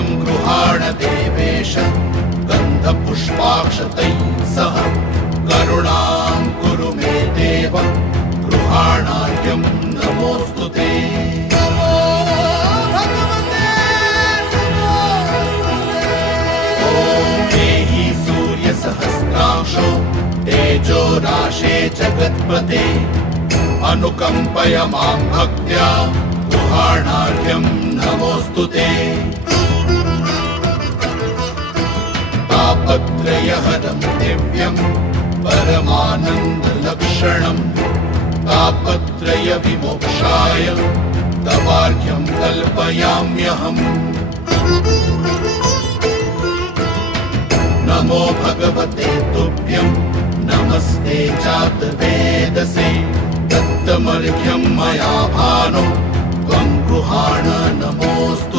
गन्धपुष्पाक्षतैर्यं गृहाण देवेश गन्धपुष्पाक्षतैः सह करुणां कुरु मे देव गृहाणार्घ्यं नमोऽस्तु ते। सहस्रांशो तेजो राशे जगत्पते अनुकंपय मां भक्त्या गृहाणार्घ्यं नमोऽस्तु ते। तापत्रयहरं दिव्यं परमानन्दलक्षणं तापत्रय विमोक्षाय तवार्घ्यं कल्पयाम्यहम्। नमो भगवते तुभ्यं नमस्ते जातवेदसे दत्तमर्घ्यं मया भानो त्वं गृहाण नमोऽस्तु।